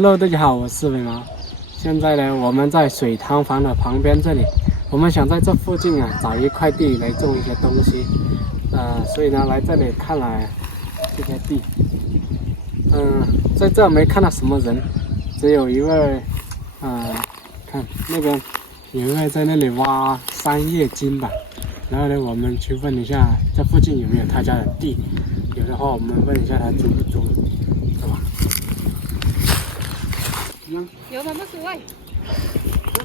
Hello， 大家好，我是伟毛。现在呢，我们在水塘房的旁边这里，我们想在这附近啊找一块地来种一些东西，所以呢来这里看了这些地，在这没看到什么人，只有一位，看那边有一位在那里挖三叶金吧，然后呢我们去问一下这附近有没有他家的地，有的话我们问一下他租不租，是吧？有mà mất rồi.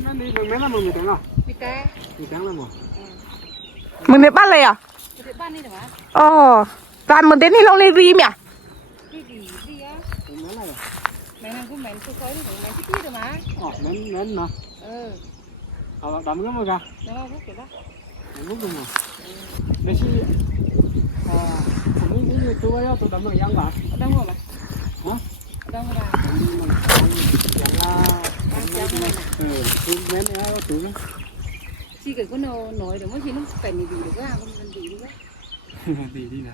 Mấy đi mấy là mình tiếng à? Bị té. Mình tiếng là mà. Mình để bắt này à? Để bắt đi được hả? Toàn mình đến thì lâu lên rim à? Đi gì á? Mấy này à? Mày làm cũng mày sôi sôi đi, mày thích đi được mà. Mến mà. Đấm cái mà kìa. Đúng không? Vút kiểu đó. Vút rồi mà. Để chứ. Mình như tôi á, tôi đấm bằng giang bà. Ở đâu rồi mày? Hả? Ở đâu rồi bà? Tôi mến á, tôi đó. Chị cái con nói được, mỗi khi nó phải đi được á, con đi đi á. Đi nè.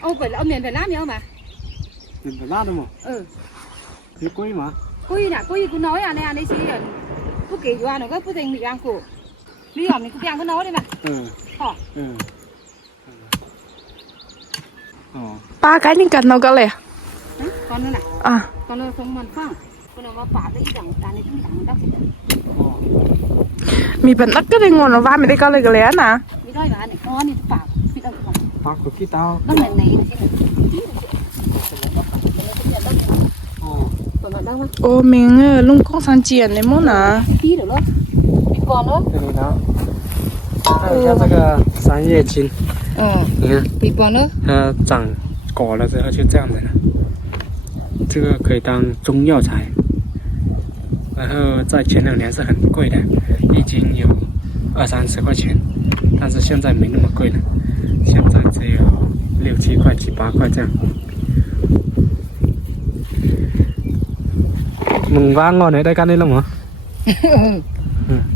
Ông phải ông miền phải làm gì không mà? Mình phải lát đâu mà. Thì quay mà. Quay cứ nói à, này anh ấy xí à. Cứ kể qua nó có thành bị ăn khổ. Bây giờ mình cứ ăn có nói đi mà. Hả? Ba cái những cần nào cơ lệ? Con nữa này. Con nữa không mần phẳng. Con nữa mà phá cái đằng đàn này cũng đằng đắp. Mình vẫn đắt cái ngọn nó va mình đây cơ lệ cái lẽ nè. Mình nói mà này con đi phá. Phá của cái tao. Đông này này. Mình lung con sang triển đấy mốt nè. Tí được luôn. Bị còn nữa. Đây đó. 看一下这个三叶青，你看，bị còn nữa。它长果了之后就这样子了。这个可以当中药材，然后在前2年是很贵的，已经有20-30块钱，但是现在没那么贵了，现在只有6、7块、7、8块这样。mừng vang ngon đấy, đây can đây lông hả?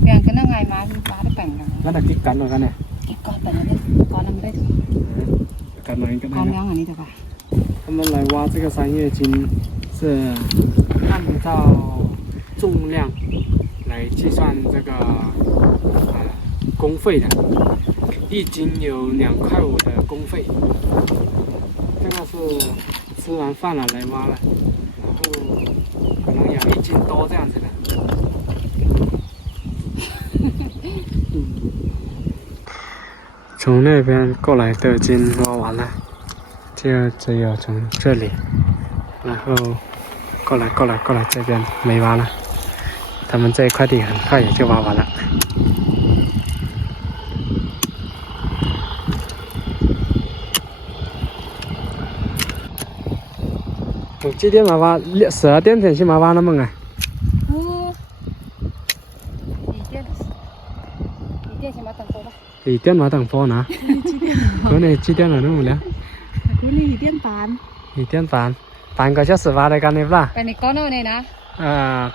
Cái nó ngày mai mình phá được cảnh rồi. Nó là cái cắn rồi can này. Cái con này đấy, con nằm đây. Cắn này cái con này. ngang ở đây được à? 他们来挖这个三叶金是按照重量来计算这个工费的，1斤有2块5的工费。这个是吃完饭了来挖了，然后可能有1斤多这样子的。从那边过来的金挖完了，就只有从这里，然后过来这边没挖了。他们这一块地很快也就挖完了。我几点嘛挖？12点前去嘛挖那么啊？2点嘛等phố nè. Cái này chi tiền là đúng không nhỉ? Cái này 2点半. 2点半，半個小時挖嚟干呢啦？ Cái này con nào này nè?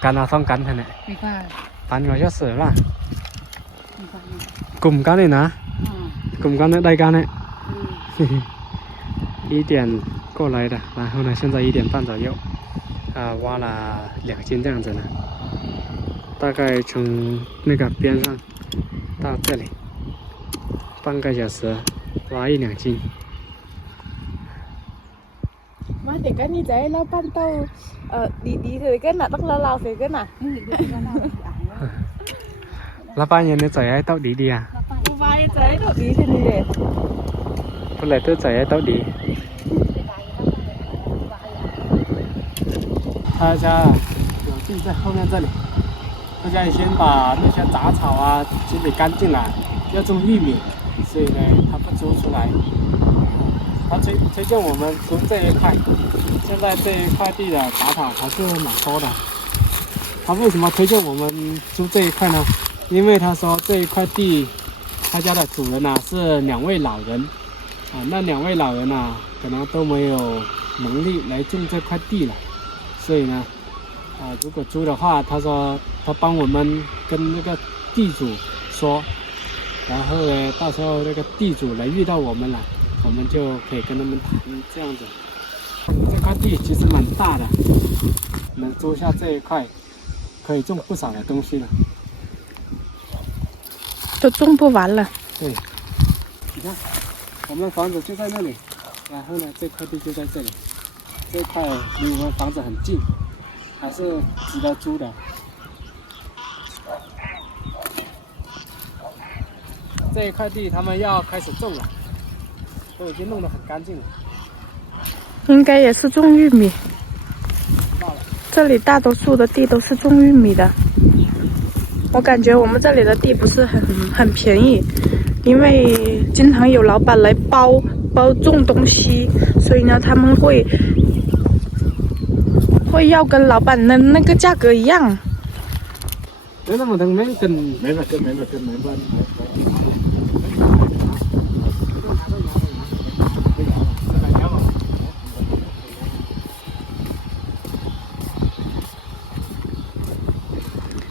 干啊，放干它呢。Mày qua. 半個小時啦。cùng干呢呢？cùng干呢，带干呢。1点过来的，然后呢，现在1点半左右，挖了2斤这样子呢。大概从那个边上到这里，半个小时挖1-2斤。Mà thì cái như thế nó ban tàu đi thì cái là đất lao thì cái nào? 老板人你在到底的啊？ Vai thế nó đi thì đi để. 不来都在到底。他家有地在后面这里，大家先把那些杂草啊清理干净了，要种玉米，所以呢他不租出来。他推荐我们租这一块，现在这一块地的杂草还是蛮多的。他为什么推荐我们租这一块呢？因为他说这一块地，他家的主人呢是2位老人，那2位老人呢可能都没有能力来种这块地了，所以呢，如果租的话，他说他帮我们跟那个地主说，然后呢，到时候那个地主来遇到我们了。我们就可以跟他们谈这样子。这块地其实蛮大的，能租下这一块，可以种不少的东西了。都种不完了。对，你看，我们房子就在那里，然后呢，这块地就在这里，这块离我们房子很近，还是值得租的。这一块地他们要开始种了，都已经弄得很干净了。应该也是种玉米。到了，这里大多数的地都是种玉米的。我感觉我们这里的地不是很便宜，因为经常有老板来包种东西，所以呢他们会要跟老板的那个价格一样。nếu mà thằng mấy cần mấy mà cân bên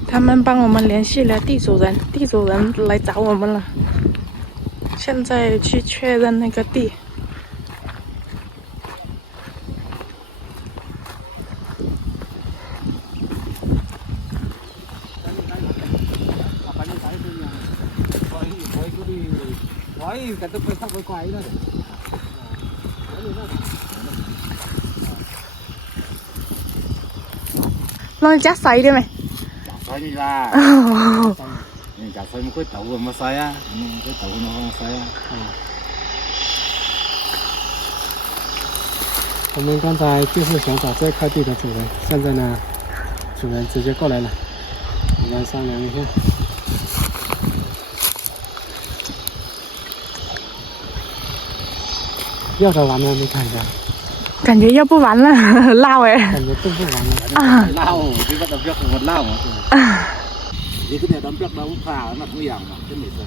他们帮我们联系了地主人，地主人来找我们了，现在去确认那个地。Nó chát xoay đi mày. Xoay đi ra. Nên chả xoay một cái tàu mà xoay á, cái tàu nó không xoay á. 我们刚才就是想找这块地的主人，现在呢，主人直接过来了，我们商量一下。要得完了，你看一下。感觉要不完了，lao哎。感觉种不完了。Lao, cái bắt đầu biết một lao mà. Thì cái này đâm biết đâu phà nó không dạng mà, cái này rồi.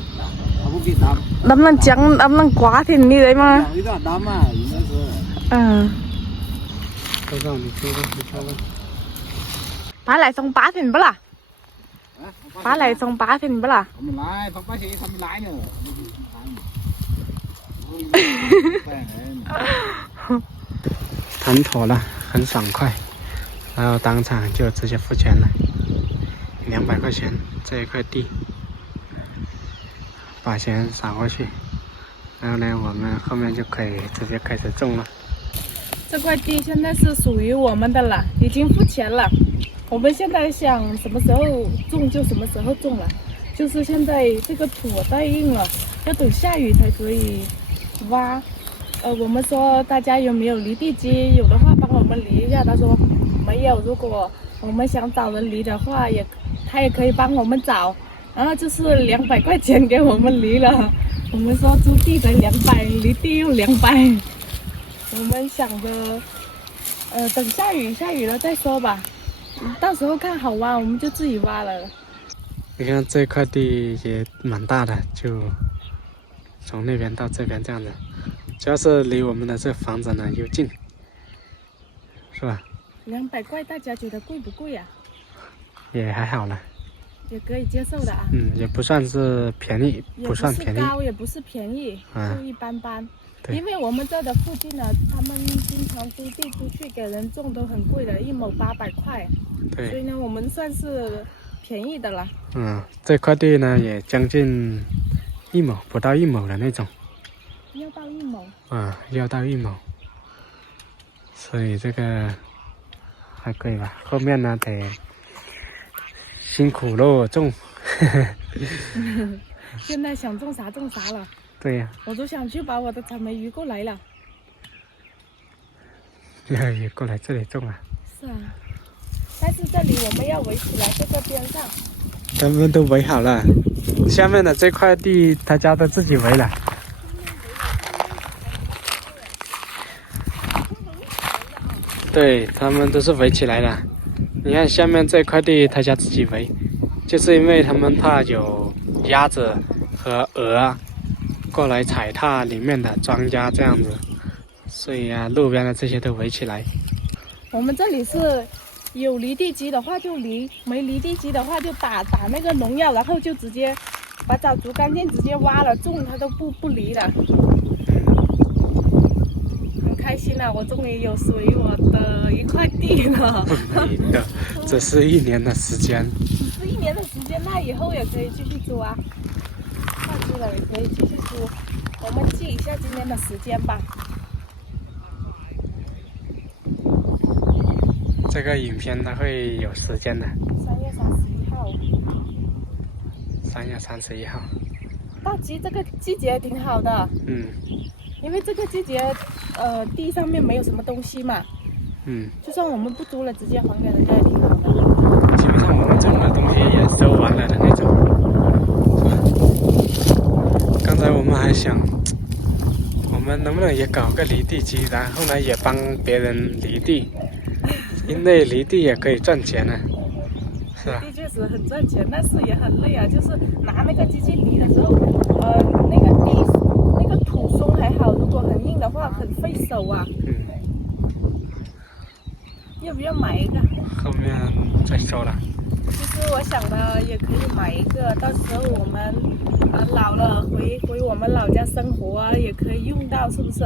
Không có cái đâm. Đâm lên trắng, đâm lên quá thì đi đấy mà. Cái đó đâm à, nó Ừ. 说让你说吧，你说吧。 Phá lại xong phá thì bữa là. Phá lại xong phá thì bữa là. Không lái, không phải chỉ không lái nữa. 谈妥了，很爽快，然后当场就直接付钱了，200块钱这一块地，把钱撒过去，然后呢，我们后面就可以直接开始种了。这块地现在是属于我们的了，已经付钱了。我们现在想什么时候种就什么时候种了，就是现在这个土太硬了，要等下雨才可以挖。我们说大家有没有犁地机？有的话帮我们犁一下。他说没有，如果我们想找人犁的话，他也可以帮我们找。然后就是200块钱给我们犁了。我们说租地才200，犁地又200。我们想着，等下雨了再说吧。到时候看好挖，我们就自己挖了。你看这块地也蛮大的，就从那边到这边这样子。 主要是离我们的这房子呢又近，是吧？200块，大家觉得贵不贵呀？也还好了，也可以接受的啊。也不算是便宜，不算便宜，也不是高，也不是便宜，就一般般。因为我们这的附近呢，他们经常租地出去给人种都很贵的，1亩800块。对。所以呢，我们算是便宜的了。这块地呢也将近1亩，不到1亩的那种。 要到1亩要到1亩，所以这个还可以吧。后面呢得辛苦喽，种。现在想种啥种啥了。对呀。我都想去把我的草莓鱼过来了。也过来这里种啊。是啊，但是这里我们要围起来，这个边上。他们都围好了，下面的这块地他家都自己围了。 对他们都是围起来的，你看下面这块地他家自己围，就是因为他们怕有鸭子和鹅过来踩踏里面的庄稼这样子，所以啊，路边的这些都围起来。我们这里是有犁地机的话就犁，没犁地机的话就打那个农药，然后就直接把草除干净，直接挖了种，它都不犁了。很开开心啊！我终于有属于我的一块地了。你的，这是1年的时间。是1年的时间，那以后也可以继续租啊。换租了也可以继续租。我们记一下今天的时间吧。这个影片它会有时间的。3月31号。3月31号。大吉这个季节挺好的。因为这个季节，地上面没有什么东西嘛。就算我们不租了，直接还给人家也挺好的。基本上我们种的东西也收完了的那种。刚才我们还想，我们能不能也搞个犁地机，然后呢也帮别人犁地，因为犁地也可以赚钱呢，是吧？犁地确实很赚钱，但是也很累啊。就是拿那个机器犁的时候，那个地那个土松还好，如果很硬的话很费手啊。要不要买一个？后面再说了。其实我想的也可以买一个，到时候我们老了回我们老家生活啊，也可以用到，是不是？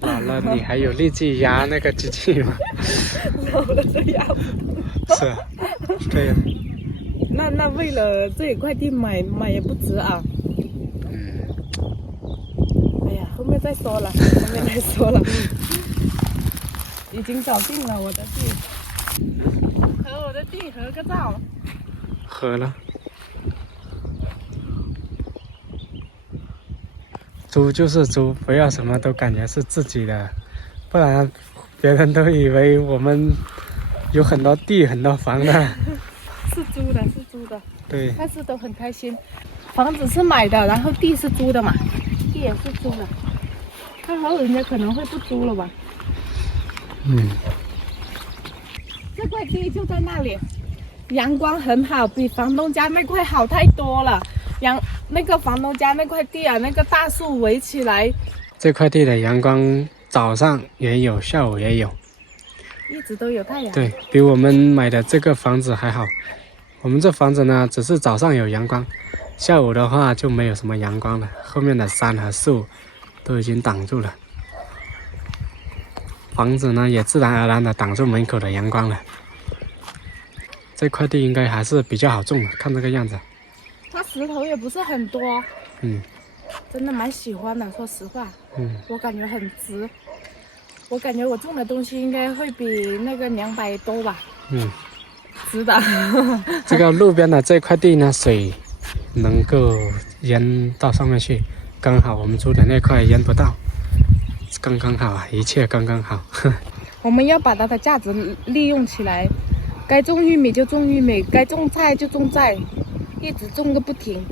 老了你还有力气压那个机器吗？老了就压不动。是啊，对。那为了这一块地买也不值啊。哎呀，后面再说了，后面再说了。已经搞定了我的地，和我的地合个照。合了。租就是租，不要什么都感觉是自己的，不然别人都以为我们有很多地、很多房的。是租的，是租的。对。但是都很开心。房子是买的，然后地是租的嘛，地也是租的。看好人家可能会不租了吧。这块地就在那里，阳光很好，比房东家那块好太多了。那个房东家那块地啊，那个大树围起来，这块地的阳光早上也有，下午也有，一直都有太阳。对，比我们买的这个房子还好。我们这房子呢，只是早上有阳光，下午的话就没有什么阳光了，后面的山和树都已经挡住了。房子呢也自然而然的挡住门口的阳光了。这块地应该还是比较好种的，看这个样子。它石头也不是很多。真的蛮喜欢的，说实话。我感觉很值。我感觉我种的东西应该会比那个200多吧。值的。这个路边的这块地呢，水能够淹到上面去，刚好我们租的那块淹不到。刚刚好啊，一切刚刚好。我们要把它的价值利用起来，该种玉米就种玉米，该种菜就种菜，一直种个不停。